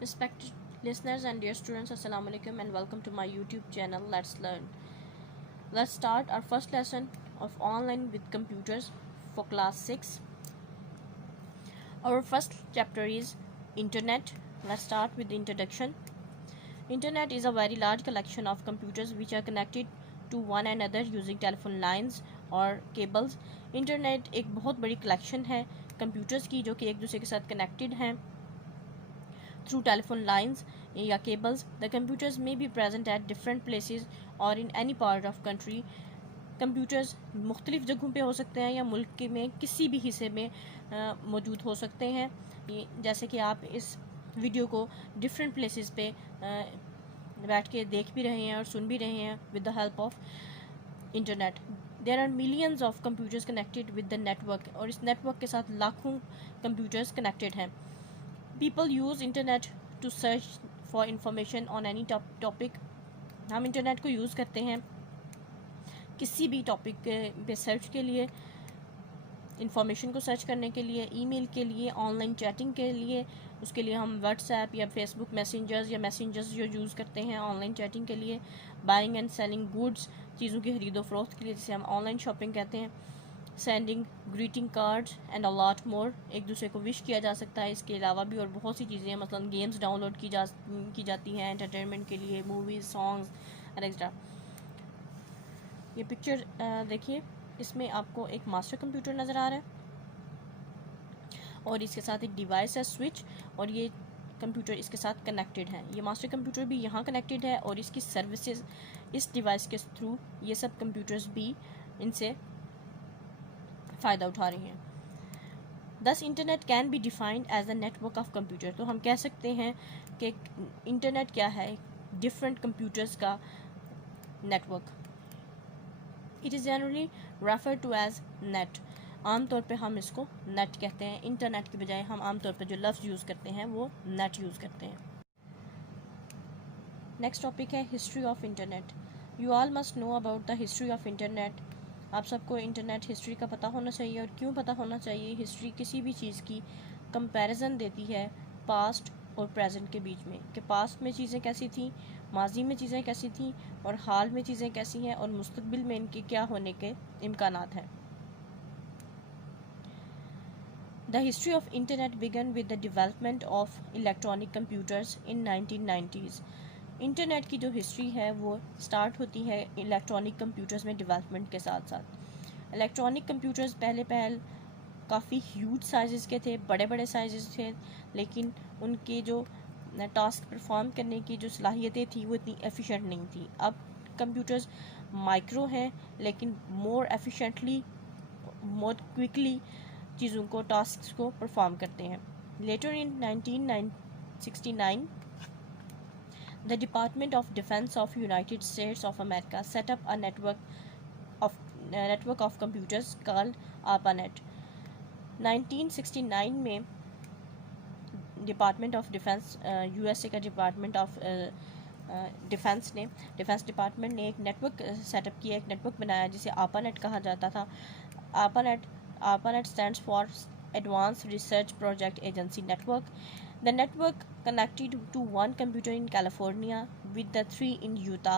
Respected listeners and dear students, Assalamu alaikum and welcome to my YouTube channel. Let's learn. Let's start our first lesson of online with computers for class 6. Our first chapter is Internet. Let's start with the introduction. Internet is a very large collection of computers which are connected to one another using telephone lines और cables. Internet एक बहुत बड़ी collection है computers की जो कि एक दूसरे के साथ कनेक्टेड हैं through telephone lines या cables. The computers may be present at different places or in any part of country. Computers मुख्तलिफ़ जगहों पे हो सकते हैं या मुल्क के में किसी भी हिस्से में मौजूद हो सकते हैं. जैसे कि आप इस वीडियो को डिफरेंट प्लेसेस पे बैठ के देख भी रहे हैं और सुन भी रहे हैं with the help of internet. There are millions of computers connected with the network और इस नेटवर्क के साथ लाखों कंप्यूटर्स कनेक्टेड हैं. People use internet to search for information on any topic. हम इंटरनेट को यूज़ करते हैं किसी भी टॉपिक पे सर्च के लिए, इंफॉर्मेशन को सर्च करने के लिए, ईमेल के लिए, ऑनलाइन चैटिंग के लिए. उसके लिए हम व्हाट्सएप या फेसबुक मैसेंजर्स या मैसेंजर्स जो यूज़ करते हैं ऑनलाइन चैटिंग के लिए. बाइंग एंड सेलिंग गुड्स, चीज़ों की खरीदो फरोख्त के लिए जिसे हम ऑनलाइन शॉपिंग कहते हैं. Sending greeting cards and a lot more, एक दूसरे को विश किया जा सकता है. इसके अलावा भी और बहुत सी चीज़ें हैं, मतलब गेम्स डाउनलोड की जाती हैं एंटरटेनमेंट के लिए, मूवीज़, सॉन्ग्स एंड एक्स्ट्रा. ये पिक्चर देखिए, इसमें आपको एक मास्टर कंप्यूटर नज़र आ रहा है और इसके साथ एक डिवाइस है स्विच, और ये कंप्यूटर इसके साथ कनेक्टेड है. ये मास्टर कंप्यूटर भी यहाँ कनेक्टेड है और इसकी सर्विसेज इस डिवाइस के थ्रू ये सब कंप्यूटर्स भी इनसे फ़ायदा उठा रही हैं. This internet can be defined as a network of computer. तो हम कह सकते हैं कि इंटरनेट क्या है, डिफरेंट कंप्यूटर्स का network. It is generally refer to as net. आमतौर पे हम इसको नेट कहते हैं. इंटरनेट के बजाय हम आमतौर पे जो लफ्ज़ यूज़ करते हैं वो नेट यूज़ करते हैं. नेक्स्ट टॉपिक है history of internet. You all must know about the history of internet. आप सबको इंटरनेट हिस्ट्री का पता होना चाहिए. और क्यों पता होना चाहिए? हिस्ट्री किसी भी चीज़ की कंपैरिजन देती है पास्ट और प्रेजेंट के बीच में, कि पास्ट में चीज़ें कैसी थी, माजी में चीज़ें कैसी थी और हाल में चीज़ें कैसी हैं और मुस्तकबिल में इनके क्या होने के इम्कानात हैं. The history of internet began with the development of electronic computers in 1990s. Internet की जो हिस्ट्री है वो स्टार्ट होती है इलेक्ट्रॉनिक कंप्यूटर्स में डेवलपमेंट के साथ साथ. इलेक्ट्रॉनिक कंप्यूटर्स पहले काफ़ी ह्यूज साइज़ के थे, बड़े बड़े साइज़ थे, लेकिन उनके जो टास्क परफॉर्म करने की जो सलाहियतें थी वो इतनी एफिशिएंट नहीं थी. अब कंप्यूटर्स माइक्रो हैं लेकिन मोर एफिशिएंटली, मोर क्विकली चीज़ों को, टास्क को परफॉर्म करते हैं. Later in 1969 the Department of Defense of United States of America set up a network of computers called ARPANET. 1969 में डिपार्टमेंट ऑफ डिफेंस, यूएसए का डिपार्टमेंट ऑफ डिफेंस डिपार्टमेंट ने एक network setup किया, एक network बनाया जिसे ARPANET कहा जाता था. ARPANET stands for Advanced Research Project Agency Network. The network connected to one computer in California with the 3 in Utah.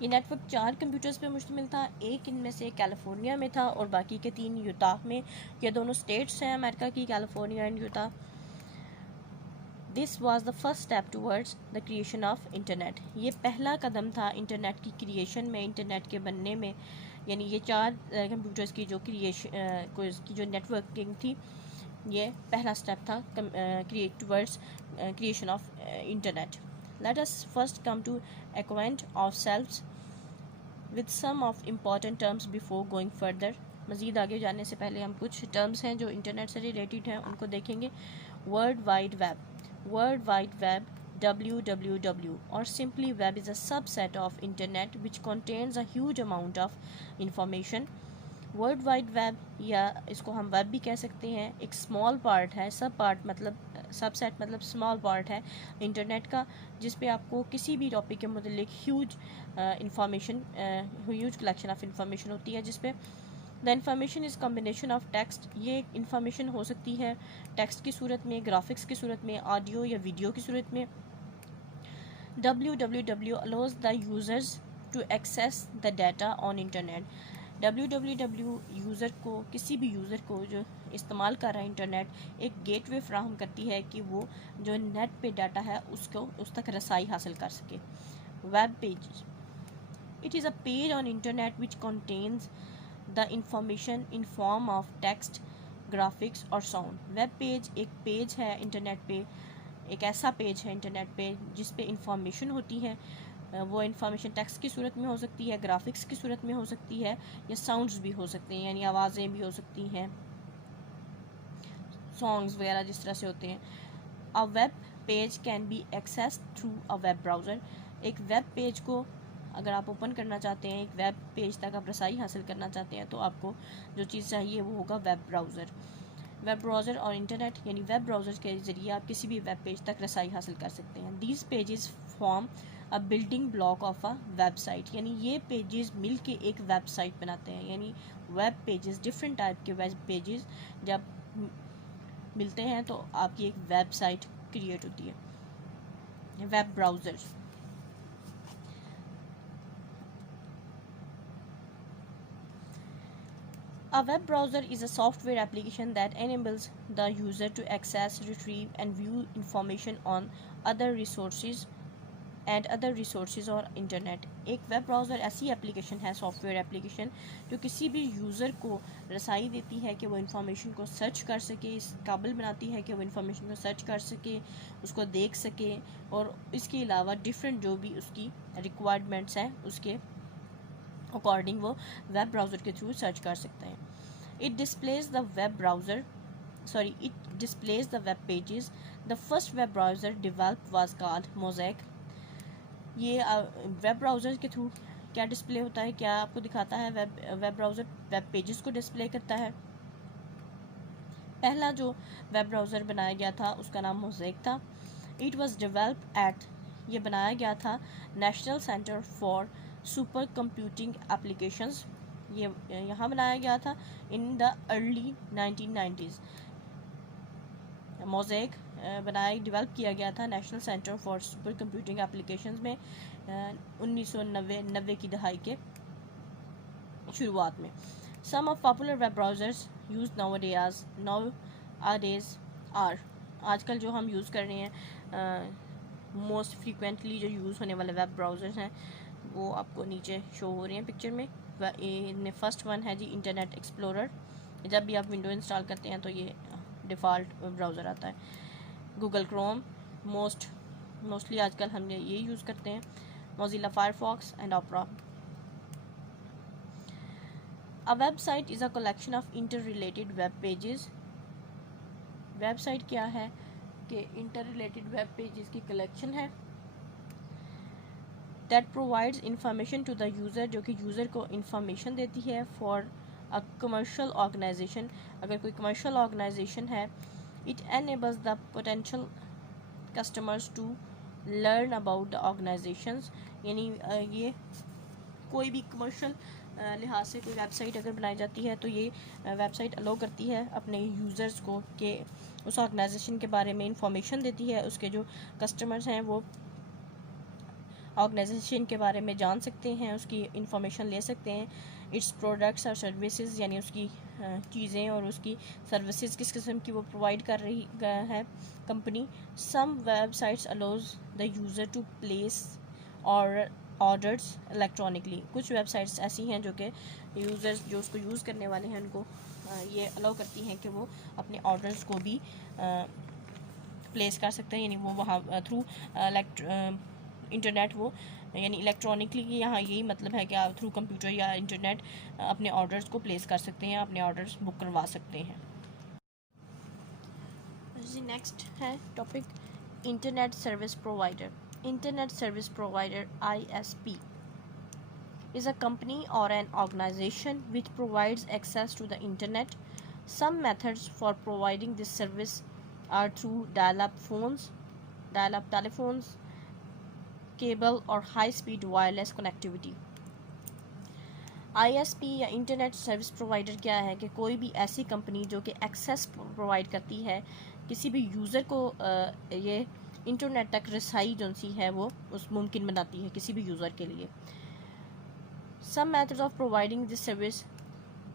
ये नेटवर्क 4 कंप्यूटर्स पे मुश्तमिल था. एक इनमें से कैलिफोर्निया में था और बाकी के 3 यूटाह में. ये दोनों स्टेट्स हैं अमेरिका की, California and Utah. This was the first step towards the creation of internet. ये पहला कदम था इंटरनेट की क्रिएशन में, इंटरनेट के बनने में. यानी ये 4 कंप्यूटर्स की जो की जो नेटवर्किंग थी, ये पहला स्टेप था towards creation of internet. Let us first come to acquaint ourselves with some of important terms before going further. मज़ीद आगे जाने से पहले हम कुछ टर्म्स हैं जो इंटरनेट से रिलेटेड हैं उनको देखेंगे. World wide web. World Wide Web, WWW, or simply web, is a subset of internet which contains a huge amount of information. World wide web, या इसको हम वेब भी कह सकते हैं, एक स्मॉल पार्ट है. सब पार्ट मतलब सबसेट मतलब स्मॉल पार्ट है इंटरनेट का, जिस पे आपको किसी भी टॉपिक के मतलब huge information, huge collection of information होती है, जिस पे the information is combination of text, ये इंफॉर्मेशन हो सकती है टेक्स्ट की सूरत में, ग्राफिक्स की सूरत में, ऑडियो या वीडियो की सूरत में। www allows the users to access the data on internet। www user को, किसी भी यूज़र को जो इस्तेमाल कर रहा है इंटरनेट, एक गेटवे फ्राहम करती है कि वो जो नेट पे डाटा है उसको उस तक रसाई हासिल कर सके। Web page, it is a page on internet which contains the information in form of text, graphics और साउंड। वेब पेज एक पेज है इंटरनेट पे, एक ऐसा पेज है इंटरनेट पे जिस पे इंफॉर्मेशन होती है। वो इंफॉर्मेशन टेक्स्ट की सूरत में हो सकती है, ग्राफिक्स की सूरत में हो सकती है, या साउंड्स भी हो सकते हैं, यानी आवाज़ें भी हो सकती हैं, सॉन्ग्स वगैरह जिस तरह से होते हैं। A web page can be access through a web browser. एक वेब पेज को अगर आप ओपन करना चाहते हैं, एक वेब पेज तक आप रसाई हासिल करना चाहते हैं, तो आपको जो चीज़ चाहिए वो होगा वेब ब्राउज़र। वेब ब्राउज़र और इंटरनेट यानी वेब ब्राउज़र के ज़रिए आप किसी भी वेब पेज तक रसाई हासिल कर सकते हैं। These pages form a building block of a website, यानी ये पेजेस मिल के एक वेबसाइट बनाते हैं। यानी वेब पेजेस, डिफरेंट टाइप के वेब पेजेस जब मिलते हैं तो आपकी एक वेबसाइट क्रिएट होती है। Web browser, a web browser is a software application that enables the user to access, retrieve and view information on other resources और इंटरनेट। एक वेब ब्राउज़र ऐसी एप्लीकेशन है, सॉफ्टवेयर एप्लीकेशन, जो किसी भी यूज़र को रसाई देती है कि वो इंफॉर्मेशन को सर्च कर सके, इस काबिल बनाती है कि वो इंफॉर्मेशन को सर्च कर सके, उसको देख सके, और इसके अलावा डिफरेंट जो भी उसकी रिक्वायरमेंट्स हैं उसके अकॉर्डिंग वो वेब ब्राउज़र के थ्रू सर्च कर सकते हैं। It displays the web browser, it displays the web pages. The first web browser developed was called Mosaic। ये वेब ब्राउज़र के थ्रू क्या डिस्प्ले होता है, क्या आपको दिखाता है? वेब ब्राउज़र वेब पेजेस को डिस्प्ले करता है। पहला जो वेब ब्राउज़र बनाया गया था उसका नाम मोज़ेक था। इट वॉज डेवलप्ड एट, ये बनाया गया था National Centre for Super Computing Applications, ये यहाँ बनाया गया था in the early 1990s। Mosaic develop किया गया था National Centre for Super Computing Applications में 1990 की दहाई के शुरुआत में। Some of popular web browsers use nowadays are, आजकल जो हम यूज़ कर रहे हैं, मोस्ट फ्रीक्वेंटली जो यूज़ होने वाले वेब ब्राउज़र्स हैं वो आपको नीचे शो हो रहे हैं पिक्चर में। इनमें फ़र्स्ट वन है जी इंटरनेट एक्सप्लोरर। जब भी आप विंडो इंस्टॉल करते हैं तो ये डिफ़ॉल्ट ब्राउज़र आता है। गूगल क्रोम, मोस्टली आजकल हम ये यूज़ करते हैं। Mozilla Firefox and Opera. A website is a collection of inter related web pages. Website क्या है कि इंटर रिलेटेड वेब पेजेस की कलेक्शन है। That provides information to the user, जो कि यूज़र को इंफॉर्मेशन देती है फॉर अ कमर्शियल ऑर्गेनाइजेशन। अगर कोई कमर्शियल ऑर्गेनाइजेशन है, it enables the potential customers to learn about the organizations, यानी ये कोई भी कमर्शियल लिहाज से कोई वेबसाइट अगर बनाई जाती है तो ये वेबसाइट अलो करती है अपने यूज़र्स को कि उस ऑर्गेनाइजेशन के बारे में इंफॉर्मेशन देती है। उसके जो कस्टमर्स हैं वो ऑर्गेनाइजेशन के बारे में जान सकते हैं, उसकी इंफॉर्मेशन ले सकते हैं। इट्स प्रोडक्ट्स और सर्विसेज, यानी उसकी चीज़ें और उसकी सर्विसेज किस किस्म की वो प्रोवाइड कर रही है company. Some websites allows the user to place और ऑर्डर्स इलेक्ट्रॉनिकली। कुछ वेबसाइट्स ऐसी हैं जो कि यूज़र्स जो उसको यूज़ करने वाले हैं उनको ये अलाउ करती हैं कि वो अपने ऑर्डर्स को भी प्लेस कर सकते हैं, यानी वो वहाँ थ्रू इंटरनेट वो यानी इलेक्ट्रॉनिकली, यहाँ यही मतलब है कि आप थ्रू कंप्यूटर या इंटरनेट अपने ऑर्डर्स को प्लेस कर सकते हैं, अपने ऑर्डर्स बुक करवा सकते हैं। नेक्स्ट है topic internet service provider. Internet service provider ISP is a company or an organization which provides access to the internet. Some methods for providing this service are through dial-up telephones, cable or high-speed wireless connectivity. ISP या internet service provider क्या है कि कोई भी ऐसी company जो कि access provide करती है किसी भी यूज़र को ये इंटरनेट तक रसाई जो सी है वो उस मुमकिन बनाती है किसी भी यूज़र के लिए। Some methods of providing this service,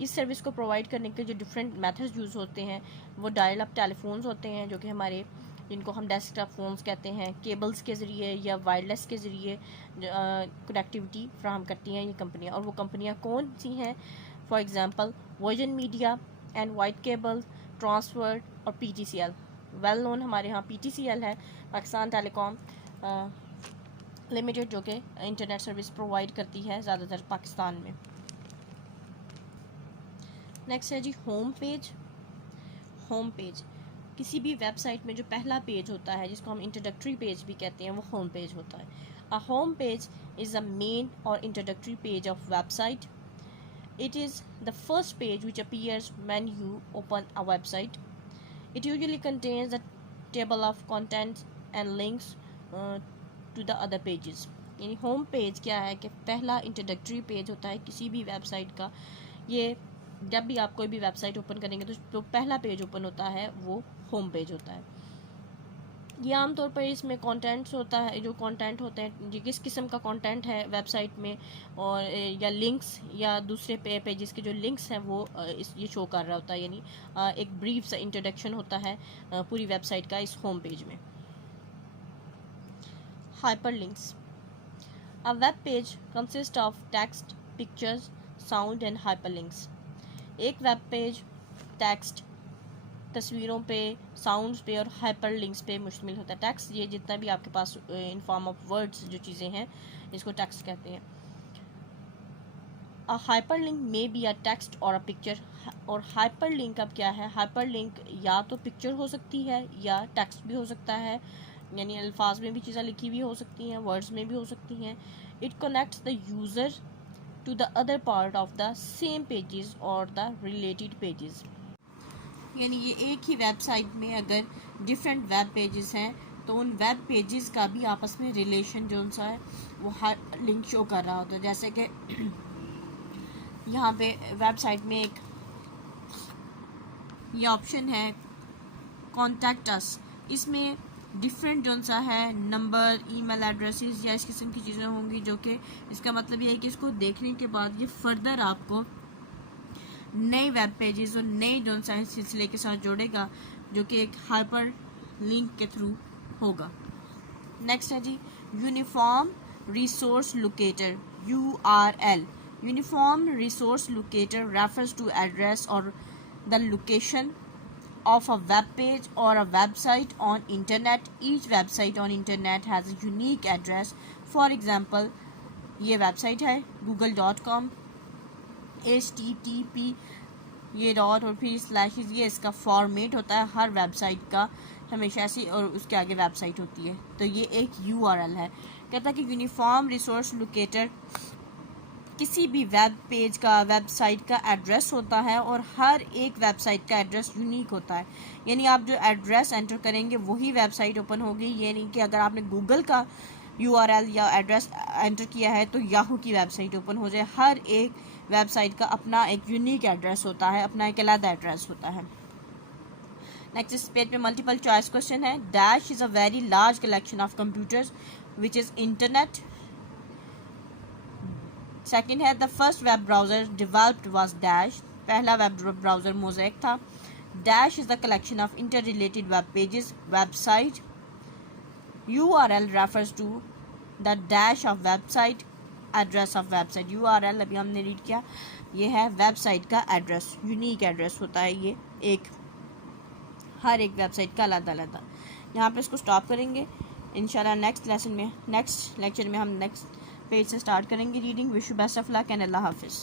इस सर्विस को प्रोवाइड करने के जो डिफरेंट मेथड्स यूज़ होते हैं वो डायल अप टेलीफोन्स होते हैं जो कि हमारे जिनको हम डेस्कटॉप फ़ोन्स कहते हैं, केबल्स के ज़रिए या वायरलेस के ज़रिए कनेक्टिविटी फ्राहम करती हैं ये कंपनियाँ। और वो कंपनियाँ कौन सी हैं? For example version media and white cable, transfer और PTCL। वेल नोन हमारे यहाँ PTCL है, पाकिस्तान टेलीकॉम लिमिटेड, जो कि इंटरनेट सर्विस प्रोवाइड करती है ज़्यादातर पाकिस्तान में। नेक्स्ट है जी होम पेज। होम पेज किसी भी वेबसाइट में जो पहला पेज होता है जिसको हम इंट्रोडक्टरी पेज भी कहते हैं वो होम पेज होता है। A home page is a main और introductory page of website. It is the first page which appears when you open a website. It usually contains a table of contents and links to the other pages. यानी home page क्या है कि पहला introductory page होता है किसी भी website का। ये जब भी आप कोई भी वेबसाइट ओपन करेंगे तो जो पहला पेज ओपन होता है वो होम पेज होता है। ये आमतौर पर इसमें कंटेंट्स होता है, जो कंटेंट होते हैं जो किस किस्म का कंटेंट है वेबसाइट में, और या लिंक्स या दूसरे पेजेस के जो लिंक्स हैं वो ये शो कर रहा होता है। यानी एक ब्रीफ सा इंट्रोडक्शन होता है पूरी वेबसाइट का इस होम पेज में। Hyperlinks. A web page consist of text, pictures, sound and hyperlinks. एक वेब पेज टेक्स्ट, तस्वीरों पे, साउंड्स पे और हाइपर लिंक्स पे मुश्तमिल होता है। टेक्स्ट ये जितना भी आपके पास इन फॉर्म ऑफ वर्ड्स जो चीज़ें हैं इसको टेक्स्ट कहते हैं। A hyper link may be a text और अ पिक्चर। और हाइपर लिंक अब क्या है? हाइपर लिंक या तो पिक्चर हो सकती है या टेक्स्ट भी हो सकता है, यानी अल्फाज में भी चीज़ें लिखी हुई हो सकती हैं, वर्ड्स में भी हो सकती हैं। It connects the user to the other part of the same pages और द रिलेटेड पेजेस। यानी ये एक ही वेबसाइट में अगर डिफरेंट वेब पेजेस हैं तो उन वेब पेजेस का भी आपस में रिलेशन जो सा है वो हर लिंक शो कर रहा होता है। जैसे कि यहाँ पे वेबसाइट में एक ये ऑप्शन है कॉन्टैक्ट अस, इसमें डिफरेंट जो सा है नंबर, ईमेल एड्रेसेस या इस किस्म की चीज़ें होंगी, जो कि इसका मतलब ये है कि इसको देखने के बाद ये फर्दर आपको नए वेब पेजेस और नए जो सा सिलसिले के साथ जोड़ेगा, जो कि एक हाइपर लिंक के थ्रू होगा। नेक्स्ट है जी uniform resource locator, URL। Uniform resource locator refers to address और the location of a web page or a website on internet. Each website on internet has a unique address. For example, ये website है google.com, HTTP ये dot और फिर slashes, ये इसका format होता है हर वेबसाइट का हमेशा ऐसी, और उसके आगे वेबसाइट होती है। तो ये एक URL है। कहता है कि यूनिफॉर्म रिसोर्स लोकेटर किसी भी वेब पेज का, वेबसाइट का एड्रेस होता है और हर एक वेबसाइट का एड्रेस यूनिक होता है। यानी आप जो एड्रेस एंटर करेंगे वही वेबसाइट ओपन होगी। ये नहीं कि अगर आपने गूगल का URL या एड्रेस एंटर किया है तो याहू की वेबसाइट ओपन हो जाए। हर एक वेबसाइट का अपना एक यूनिक एड्रेस होता है, अपना एक अलग एड्रेस होता है। नेक्स्ट इस पेज पे मल्टीपल चॉइस क्वेश्चन है। Dash is a very large collection of computers which is internet. Second है the first web browser developed was dash. पहला वेब ब्राउज़र मोज़ेक था। Dash is the collection of inter related web pages, website. URL refers to the dash of website, address of website. URL अभी हमने read किया, ये है website का address, unique address होता है ये एक हर एक वेबसाइट का अलग अलग। यहाँ पे इसको स्टॉप करेंगे। इंशाल्लाह नेक्स्ट लेसन में, नेक्स्ट लेक्चर में हम नेक्स्ट पेज से स्टार्ट करेंगे reading. Wish you best of luck and अल्लाह हाफिज़।